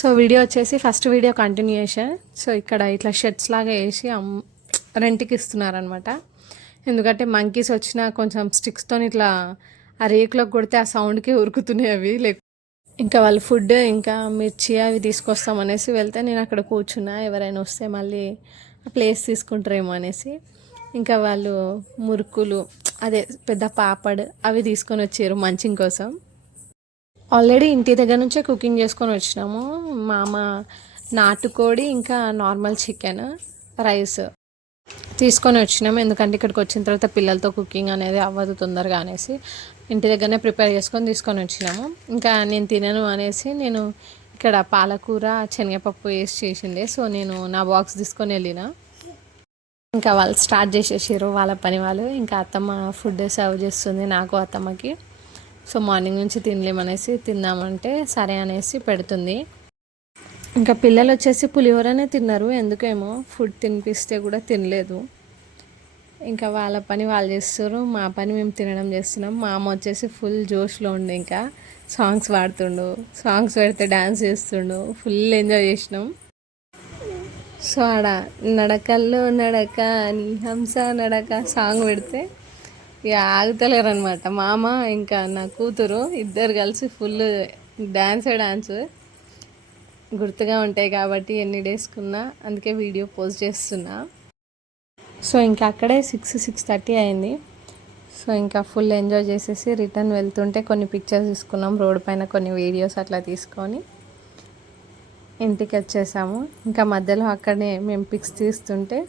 So video వచ్చేసి first video continuation. So ఇక్కడ ఇట్లా షర్ట్స్ లాగా వేసి రెంట్కి ఇస్తున్నారనమాట. ఎందుకంటే మంకీస్ వచ్చినా కొంచెం స్టిక్స్తో ఇట్లా ఆ రేకులోకి కొడితే ఆ సౌండ్కి ఉరుకుతున్నాయి అవి. ఇంకా వాళ్ళు ఫుడ్ ఇంకా మిర్చి అవి తీసుకొస్తామనేసి వెళ్తే నేను అక్కడ కూర్చున్నా, ఎవరైనా వస్తే మళ్ళీ ఆ ప్లేస్ తీసుకుంటారేమో అనేసి. ఇంకా వాళ్ళు మురుకులు అదే పెద్ద పాపడ్ అవి తీసుకొని వచ్చారు మంచింగ్ కోసం. ఆల్రెడీ ఇంటి దగ్గర నుంచే కుకింగ్ చేసుకొని వచ్చినాము. మా అమ్మ నాటుకోడి ఇంకా నార్మల్ చికెన్ రైస్ తీసుకొని వచ్చినాము. ఎందుకంటే ఇక్కడికి వచ్చిన తర్వాత పిల్లలతో కుకింగ్ అనేది అవ్వదు తొందరగా అనేసి ఇంటి దగ్గరనే ప్రిపేర్ చేసుకొని తీసుకొని వచ్చినాము. ఇంకా నేను తినను అనేసి నేను ఇక్కడ పాలకూర శనగపప్పు వేసి చేసిండే. సో నేను నా బాక్స్ తీసుకొని వెళ్ళిన. ఇంకా వాళ్ళు స్టార్ట్ చేసేసారు వాళ్ళ పని వాళ్ళు. ఇంకా అత్తమ్మ ఫుడ్ సర్వ్ చేస్తుంది నాకు అత్తమ్మకి. సో మార్నింగ్ నుంచి తినలేమనేసి తిందామంటే సరే అనేసి పెడుతుంది. ఇంకా పిల్లలు వచ్చేసి పులిహోరనే తిన్నారు, ఎందుకేమో ఫుడ్ తినిపిస్తే కూడా తినలేదు. ఇంకా వాళ్ళ పని వాళ్ళు చేస్తారు, మా పని మేము తినడం చేస్తున్నాం. మా అమ్మ వచ్చేసి ఫుల్ జోష్లో ఉండే, ఇంకా సాంగ్స్ పాడుతుండు, సాంగ్స్ పెడితే డ్యాన్స్ చేస్తుండు, ఫుల్ ఎంజాయ్ చేసినాం. సో ఆడ నడకల్లో నడక నీ హంస నడక సాంగ్ పెడితే ఇక ఆగుతలేరు అనమాట. మామ ఇంకా నా కూతురు ఇద్దరు కలిసి ఫుల్ డ్యాన్స్ గుర్తుగా ఉంటాయి కాబట్టి ఎన్ని డేస్కున్నా, అందుకే వీడియో పోస్ట్ చేస్తున్నా. సో ఇంకా అక్కడే 6:30 అయింది. సో ఇంకా ఫుల్ ఎంజాయ్ చేసేసి రిటర్న్ వెళ్తుంటే కొన్ని పిక్చర్స్ తీసుకున్నాం రోడ్ పైన, కొన్ని వీడియోస్ అట్లా తీసుకొని ఇంటికి వచ్చేసాము. ఇంకా మధ్యలో అక్కడనే మేము పిక్స్ తీస్తుంటే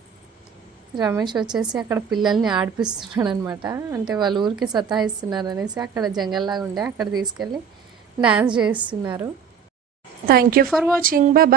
రమేష్ వచ్చేసి అక్కడ పిల్లల్ని ఆడిపిస్తున్నాడు అనమాట. అంటే వాళ్ళ ఊరికి సతాయిస్తున్నారు అనేసి అక్కడ జంగల్లాగా ఉండే అక్కడ తీసుకెళ్ళి డ్యాన్స్ చేస్తున్నారు. Thank you for watching. Bye.